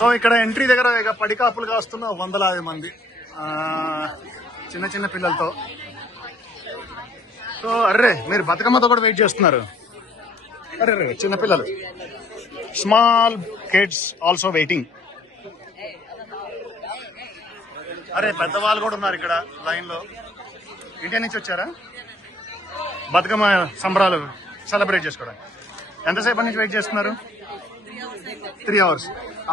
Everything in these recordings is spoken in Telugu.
సో ఇక్కడ ఎంట్రీ దగ్గర ఇక పడికాపులుగా వస్తున్న వందలాది మంది చిన్న చిన్న పిల్లలతో. సో అర్రే మీరు బతుకమ్మతో కూడా వెయిట్ చేస్తున్నారు. అరే చిన్నపిల్లలు, స్మాల్ కిడ్స్ ఆల్సో వెయిటింగ్. అరే పెద్దవాళ్ళు కూడా ఉన్నారు ఇక్కడ లైన్ లో. ఇండియా నుంచి వచ్చారా బతుకమ్మ సంబరాలు సెలబ్రేట్ చేసుకోవడానికి? ఎంతసేపు నుంచి వెయిట్ చేస్తున్నారు? 3 hours.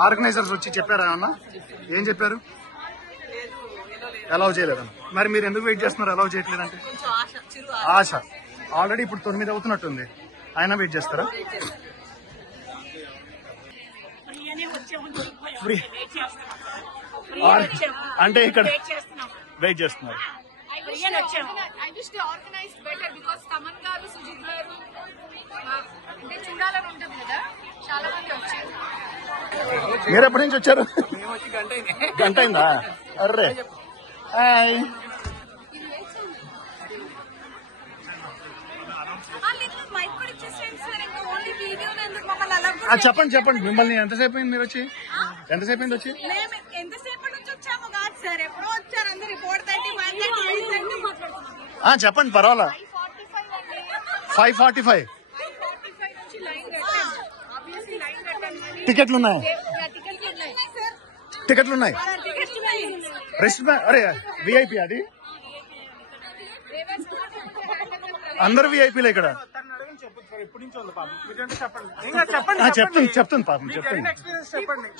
ఆర్గనైజర్స్ వచ్చి చెప్పారా అన్న? ఏం చెప్పారు? అలౌ చేయలేదన్న. మరి మీరు ఎందుకు వెయిట్ చేస్తున్నారు అలౌ చేయట్లేదంటే? ఆశ. ఆల్రెడీ ఇప్పుడు 9 అవుతున్నట్టుంది, అయినా వెయిట్ చేస్తారా? అంటే ఇక్కడ వెయిట్ చేస్తున్నారు. మీరు ఎప్పటి నుంచి వచ్చారు? గంట అయిందా? Array hi. చెప్పండి చెప్పండి, మిమ్మల్ని ఎంతసేపు అయింది మీరు వచ్చి? ఎంతసేపు అయింది వచ్చి? చెప్పండి పర్వాలా. 5:45. టికెట్లు ఉన్నాయి? టికెట్లు ఉన్నాయి. అరే విఐపి అది? అందరు విఐపీలే ఇక్కడ. చెప్తుంది పాపం చెప్తుంది.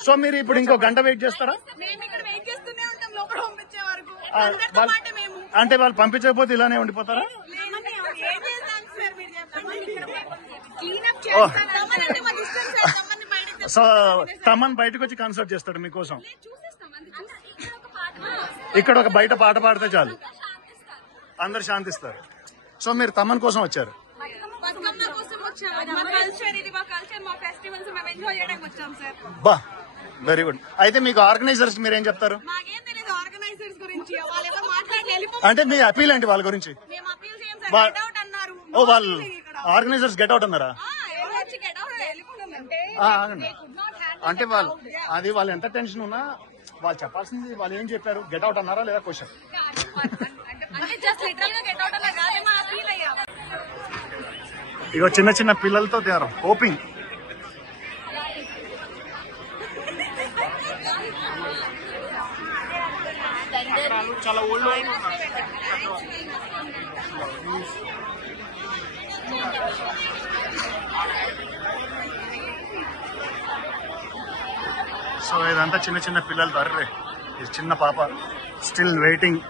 సో మీరు ఇప్పుడు ఇంకో గంట వెయిట్ చేస్తారా? అంటే వాళ్ళు పంపించకపోతే ఇలానే ఉండిపోతారా? సో తమన్ బయటకు వచ్చి కన్సర్ట్ చేస్తాడు మీకోసం. ఇక్కడ ఒక బయట పాట పాడితే చాలు, అందరు శాంతిస్తారు. సో మీరు తమన్ కోసం వచ్చారు? బా వెరీ గుడ్. అయితే మీకు ఆర్గనైజర్స్ మీరేం చెప్తారు? అంటే మీ అపీల్ ఏంటి వాళ్ళ గురించి? ఓ వాళ్ళు ఆర్గనైజర్స్ గెట్ అవుట్ అన్నారా? అంటే వాళ్ళు అది వాళ్ళు ఎంత టెన్షన్ ఉన్నా వాళ్ళు చెప్పాల్సింది వాళ్ళు ఏం చెప్పారు? గెట్ అవుట్ అన్నారా లేదా క్వశ్చన్? ఇగో చిన్న చిన్న పిల్లలతో దే ఆర్ హోపింగ్. చాలా ఓల్డ్. సో ఇదంతా చిన్న చిన్న పిల్లలతో. అర్రే ఈ చిన్న పాప స్టిల్ వెయిటింగ్.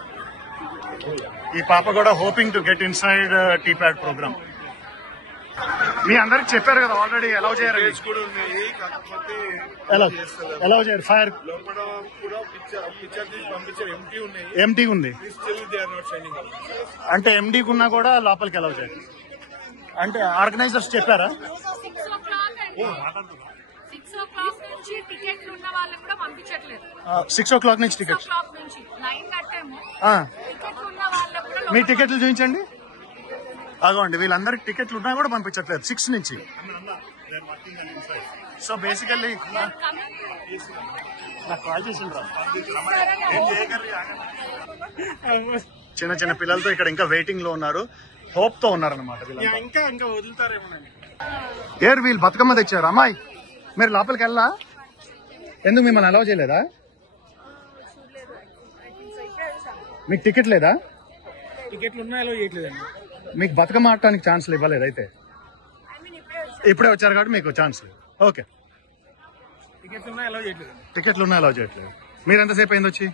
ఈ పాప కూడా హోపింగ్ టు గెట్ ఇన్సైడ్ టీప్యాడ్ ప్రోగ్రామ్. మీ అందరికి చెప్పారు కదా ఆల్రెడీ అలౌ చేయరు. అలౌ చేయరు. ఫైర్ ఎంటీ ఉంది అంటే ఎండీకి ఉన్నా కూడా లోపలికి అలౌ చేయరు. అంటే ఆర్గనైజర్స్ చెప్పారా? 6 o'clock నుంచి టికెట్. మీ టికెట్లు చూపించండి. అగోండి వీళ్ళందరికి టికెట్లు ఉన్నా కూడా పంపించట్లేదు 6 నుంచి. సో బేసికల్లీ చిన్న చిన్న పిల్లలతో ఇక్కడ ఇంకా వెయిటింగ్ లో ఉన్నారు, హోప్ తో ఉన్నారన్నమాట. ఇంకా వదులుతారేమోనండి. ఏర్ వీళ్ళు బతుకమ్మ తెచ్చారు. అమ్మాయి మీరు లోపలికి వెళ్ళా? ఎందుకు మిమ్మల్ని అలౌ చేయలేదా? మీకు టికెట్ లేదా? టికెట్లు ఉన్నా అలౌ చేయట్లేదండి. మీకు బతుకమ్మ ఆడటానికి ఛాన్స్లు ఇవ్వలేదు? అయితే ఇప్పుడే వచ్చారు కాబట్టి మీకు ఛాన్స్ లేదు. ఓకే. టికెట్లు ఉన్నా అలౌ చేయట్లేదు. మీరు ఎంతసేపు అయింది వచ్చి?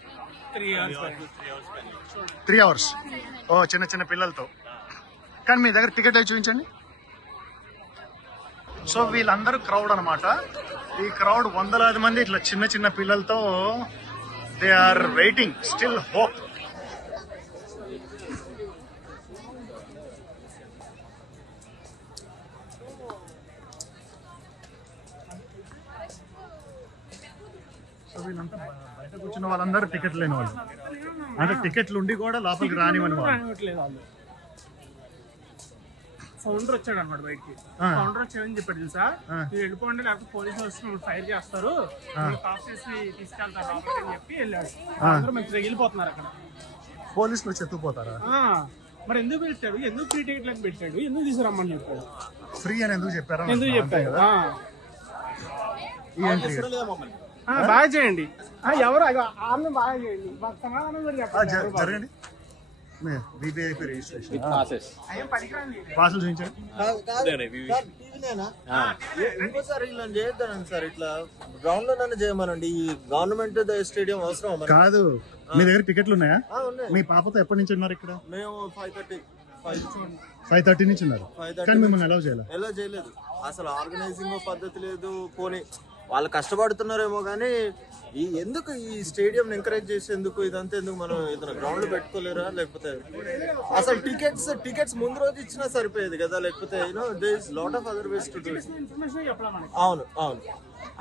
3 hours. ఓ చిన్న చిన్న పిల్లలతో. కానీ మీ దగ్గర టికెట్ అయి చూపించండి. సో వీళ్ళందరూ క్రౌడ్ అనమాట. ఈ క్రౌడ్ వందలాది మంది ఇట్లా చిన్న చిన్న పిల్లలతో they are waiting, still hope. So వీళ్ళంతా బయట కూర్చున్న వాళ్ళందరూ టికెట్ లేని వాళ్ళు, అంటే టికెట్లు ఉండి కూడా లోపలికి రానివని వాళ్ళు. ఫౌండర్ వచ్చాడు అనమాట బయటికి. ఫౌండర్ వచ్చాడని చెప్పాడు తెలుసా, మీరు వెళ్ళిపోండి లేకపోతే పోలీసులు వచ్చి మిమ్మల్ని ఫైర్ చేస్తారు, కాఫ్ చేసి తీసుకెళ్తారు లోపలికి అని చెప్పి వెళ్ళాడు. అందరూ మంచిగా వెళ్ళిపోతున్నారు అక్కడ. పోలీసులు వచ్చి ఎత్తుకుపోతారా? మరి ఎందుకు పెట్టాడు, ఎందుకు ఫ్రీ టికెట్ అని పెట్టాడు, ఎందుకు తీసుకురమ్మని చెప్పాడు, ఫ్రీ అని ఎందుకు చెప్పారు? ఎందుకు చెప్పాడు? బాగా చేయండి, ఎవరు ఆమె బాగా చేయండి, మాకు సమాధానం కూడా చెప్పండి. జరగండి. వివిఐపి రిజిస్ట్రేషన్ పాసులు చూపించండి. ఇంకోసారి ఇలా చేయొద్దానండి సార్, ఇట్లా గ్రౌండ్ లో నన్ను చేయమనండి. ఈ గవర్నమెంట్ స్టేడియం అవసరం కాదు. మీ దగ్గర టికెట్లు ఉన్నాయా? మీ పాపతో ఎప్పటి నుంచి ఉన్నారు ఇక్కడ? మేము 5:30 నుంచి ఉన్నారు. కానీ మిమ్మల్ని అలౌ చేయలేదు. అసలు ఆర్గనైజింగ్ పద్ధతి లేదు. పోనీ వాళ్ళు కష్టపడుతున్నారేమో కానీ ఎందుకు ఈ స్టేడియం ఎంకరేజ్ చేసేందుకు ఇదంతా ఎందుకు? మనం ఏదైనా గ్రౌండ్ లో పెట్టుకోలేరా? లేకపోతే అసలు టికెట్స్ ముందు రోజు ఇచ్చినా సరిపోయేది కదా, లేకపోతే there is lot of other ways to do. అవును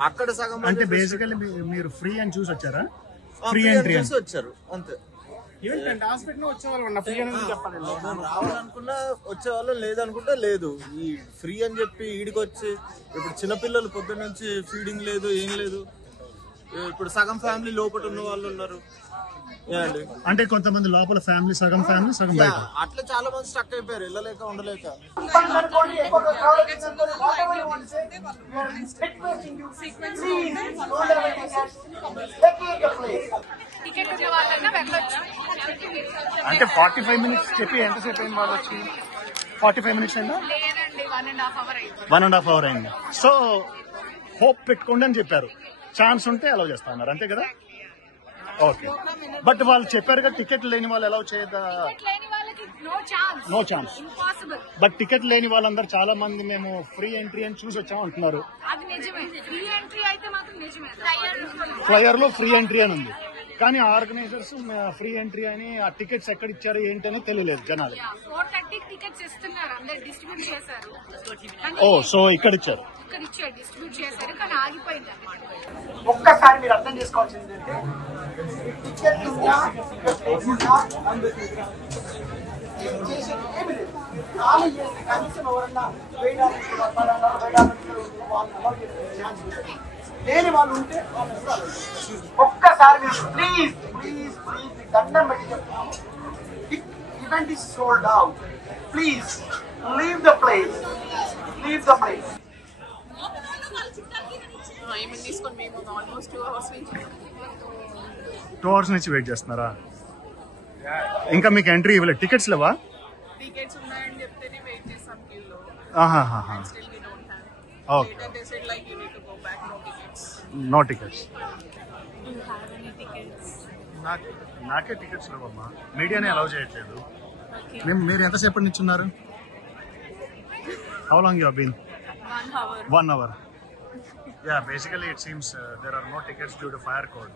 అక్కడ సగం అంటే బేసికల్లీ మీరు ఫ్రీ అని చూసి వచ్చారా? ఫ్రీ ఎంట్రీ చూసి వచ్చారు అంతే. రావాలనుకున్నా వచ్చేవాళ్ళు, లేదనుకుంటే లేదు. ఈ ఫ్రీ అని చెప్పి ఈడికి వచ్చి ఇప్పుడు చిన్నపిల్లలు పొద్దున్న నుంచి ఫీడింగ్ లేదు, ఏం లేదు. ఇప్పుడు సగం ఫ్యామిలీ లోపల ఉన్న వాళ్ళు ఉన్నారు. అంటే కొంతమంది లోపల ఫ్యామిలీ సగం బయట. అట్లా చాలా మంది స్టక్ అయిపోయారు, వెళ్ళలేక ఉండలేక. అంటే 45 minutes చెప్పి ఎంతసేపు అయింది వాళ్ళు వచ్చి? 45 minutes అయిందా? 1.5 hour అయింది. సో హోప్ పెట్టుకోండి అని చెప్పారు. ఛాన్స్ ఉంటే అలౌ చేస్తా ఉన్నారు, అంతే కదా? ఓకే. బట్ వాళ్ళు చెప్పారు కదా టికెట్ లేని వాళ్ళు అలౌ చేయదా? No chance. బట్ టికెట్ లేని వాళ్ళందరూ చాలా మంది మేము ఫ్రీ ఎంట్రీ అని చూసి వచ్చాం అంటున్నారు. ఫ్లైయర్ లో ఫ్రీ ఎంట్రీ అని ఉంది, కానీ ఆర్గనైజర్స్ ఫ్రీ ఎంట్రీ అని ఆ టికెట్స్ ఎక్కడ ఇచ్చారు ఏంటనో తెలియలేదు జనాలు. ఓ సో ఇక్కడ ఇచ్చారు. ఒక్కసారి మీరు అర్థం చేసుకోవాల్సింది కనీసం ఎవరన్నా లేని వాళ్ళు ఉంటే ఒక్కసారి మీరు ప్లీజ్ ప్లీజ్ ప్లీజ్ దండం పెట్టి చెప్తున్నాము. Event is sold out. Please leave the place, leave the place. తీసుకొని మేము ఆల్మోస్ట్ 2 hours నుంచి వెయిట్ చేస్తున్నారా? ఇంకా మీకు ఎంట్రీ ఇవ్వలేదు? టికెట్స్ లేవా? టికెట్స్ ఉన్నాయని చెప్తేనే వెయిట్ చేసాం క్యూలో. ఓకే. No tickets. నాకే టికెట్స్ లేవమ్మా, మీడియానే అలౌ చేయట్లేదు. మీరు ఎంతసేపటి నుంచి ఉన్నారు? How long you have been? 1 hour. Yeah, basically it seems there are no tickets due to fire code.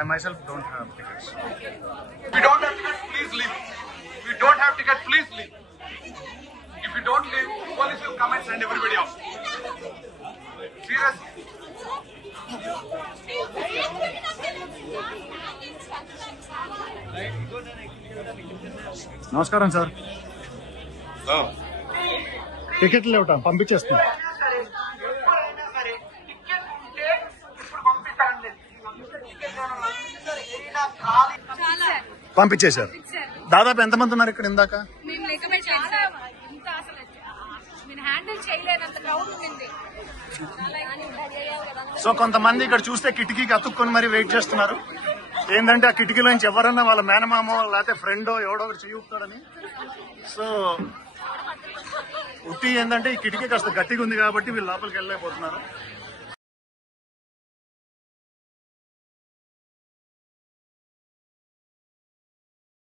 I myself don't have tickets. If you don't have tickets, please leave. If you don't have tickets, please leave. If you don't leave, police will come and send everybody out. Seriously. నమస్కారం సార్. టికెట్లు లేవటం పంపించేస్తున్నా. పంపించేశారు. దాదాపు ఎంతమంది ఉన్నారు ఇక్కడ? ఇందాక సో కొంతమంది ఇక్కడ చూస్తే కిటికీకి అతుక్కొని మరి వెయిట్ చేస్తున్నారు. ఏంటంటే ఆ కిటికీలో నుంచి ఎవరన్నా వాళ్ళ మేనమామో లేకపోతే ఫ్రెండో ఎవడో ఒకటి చెయ్యుతాడని. సో ఉట్టి ఏంటంటే ఈ కిటికీ కాస్త గట్టిగా ఉంది కాబట్టి వీళ్ళు లోపలికి వెళ్ళలేకపోతున్నారు.